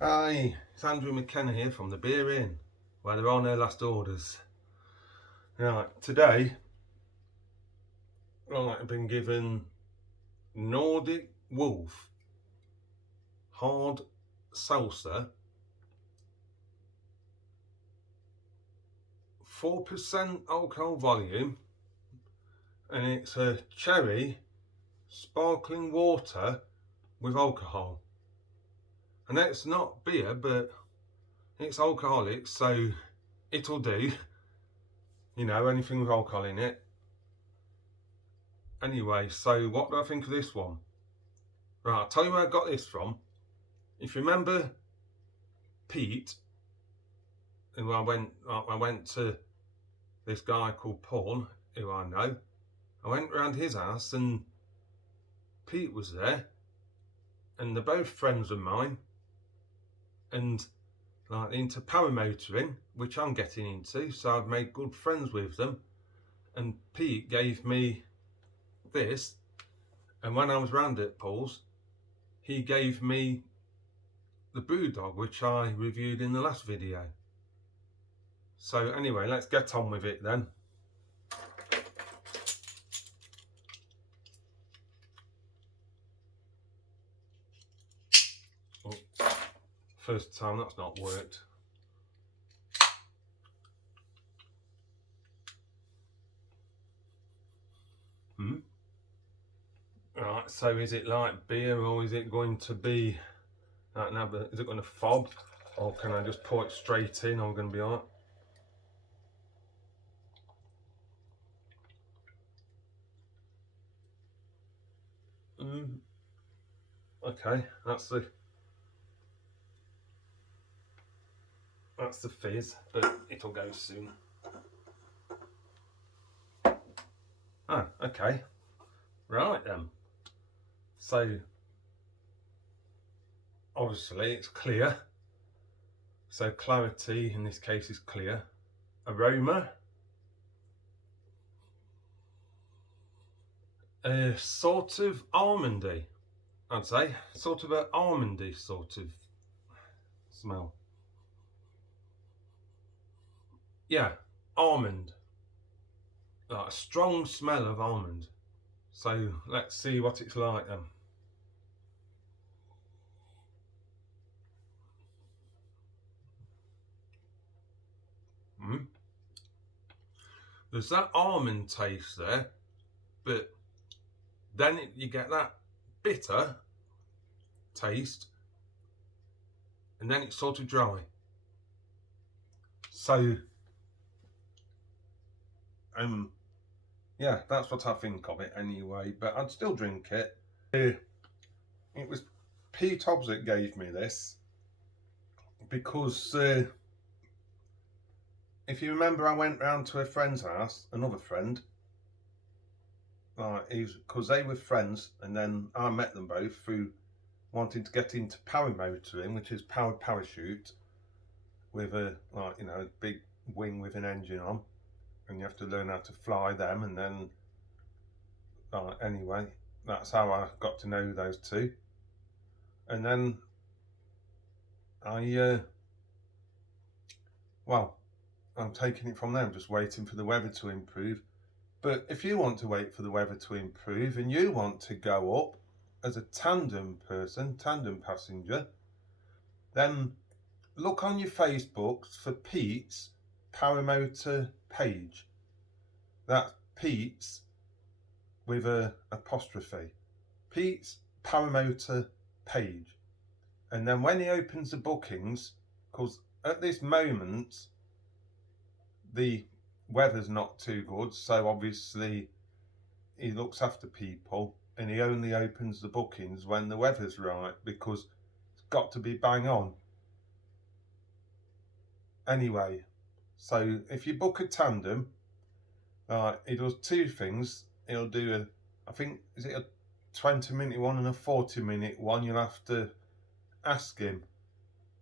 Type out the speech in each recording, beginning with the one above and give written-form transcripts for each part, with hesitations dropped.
Hi, it's Andrew McKenna here from the Beer Inn, where there are no last orders. Right, today I've been given Nordic Wolf hard seltzer, 4% alcohol volume, and it's a cherry sparkling water with alcohol. And it's not beer, but it's alcoholic, so it'll do. You know, anything with alcohol in it. Anyway, so what do I think of this one? Right, I'll tell you where I got this from. If you remember Pete, who I went to this guy called Paul, who I know. I went round his house and Pete was there, and they're both friends of mine, and like into paramotoring, which I'm getting into, so I've made good friends with them. And Pete gave me this, and when I was round at Paul's, he gave me the Brewdog, which I reviewed in the last video. So anyway, let's get on with it then. Oh, first time that's not worked. Right, so is it like beer, or is it going to be like is it going to fob, or can I just pour it straight in? I'm going to be alright. Okay, that's the fizz, but it'll go soon. Oh, okay, right then. So obviously it's clear. So clarity in this case is clear. Aroma, sort of almondy, I'd say. Sort of an almondy sort of smell. Yeah, almond. Like a strong smell of almond. So let's see what it's like then. There's that almond taste there, but then you get that bitter taste, and then it's sort of dry. So yeah, that's what I think of it anyway, but I'd still drink it. It was Pete Hobbs that gave me this, because if you remember, I went round to a friend's house, another friend, because they were friends, and then I met them both through wanting to get into paramotoring, which is powered parachute with a big wing with an engine on, and you have to learn how to fly them. And then anyway, that's how I got to know those two. And then I'm taking it from them, just waiting for the weather to improve. But if you want to wait for the weather to improve and you want to go up as a tandem passenger, then look on your Facebooks for Pete's paramotor page. That's Pete's with a apostrophe. Pete's paramotor page. And then when he opens the bookings, because at this moment the weather's not too good, so obviously he looks after people, and he only opens the bookings when the weather's right, because it's got to be bang on. Anyway, so if you book a tandem, he does two things. He'll do I think, is it a 20-minute one and a 40-minute one? You'll have to ask him.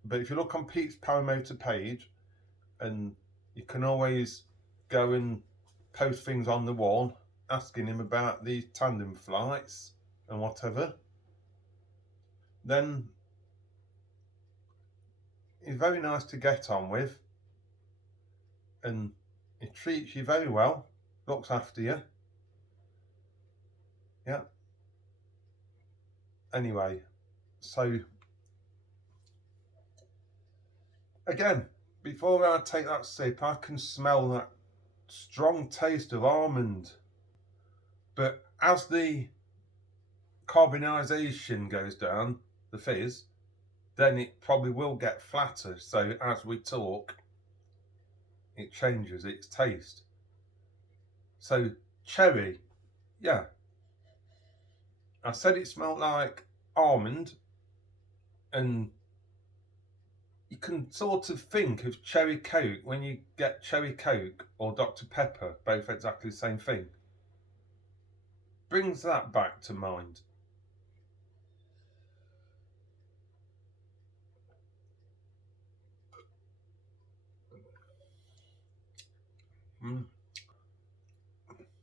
But if you look on Pete's paramotor page, and you can always go and post things on the wall asking him about these tandem flights and whatever. Then He's very nice to get on with, and he treats you very well, looks after you. Yeah. Anyway, so again, before I take that sip, I can smell that strong taste of almond. But as the carbonisation goes down, the fizz, then it probably will get flatter. So as we talk, it changes its taste. So cherry, yeah. I said it smelled like almond, and you can sort of think of cherry Coke when you get cherry Coke or Dr. Pepper, both exactly the same thing. Brings that back to mind.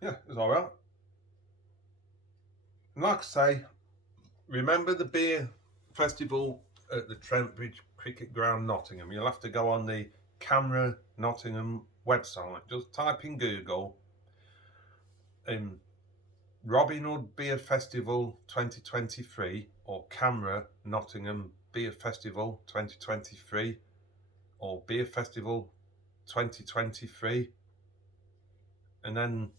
Yeah, it's alright. Like I say, remember the beer festival at the Trent Bridge Cricket Ground, Nottingham? You'll have to go on the Camera Nottingham website. Just type in Google Robin Hood Beer Festival 2023 or Camera Nottingham Beer Festival 2023 or Beer Festival 2023. And then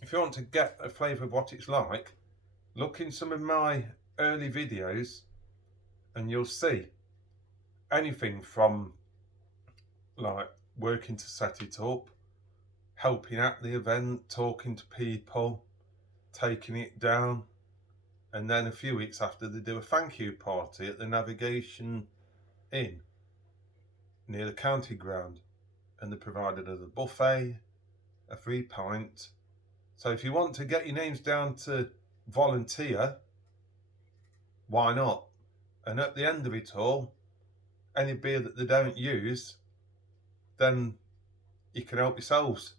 if you want to get a flavour of what it's like, look in some of my early videos and you'll see anything from like working to set it up, helping at the event, talking to people, taking it down, and then a few weeks after they do a thank you party at the Navigation Inn near the county ground, and they provided us a buffet, a free pint. So if you want to get your names down to volunteer, why not? And at the end of it all, any beer that they don't use, then you can help yourselves.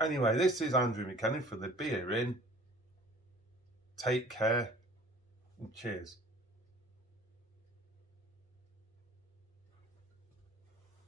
Anyway, this is Andrew McKenna for the Beer Inn. Take care and cheers.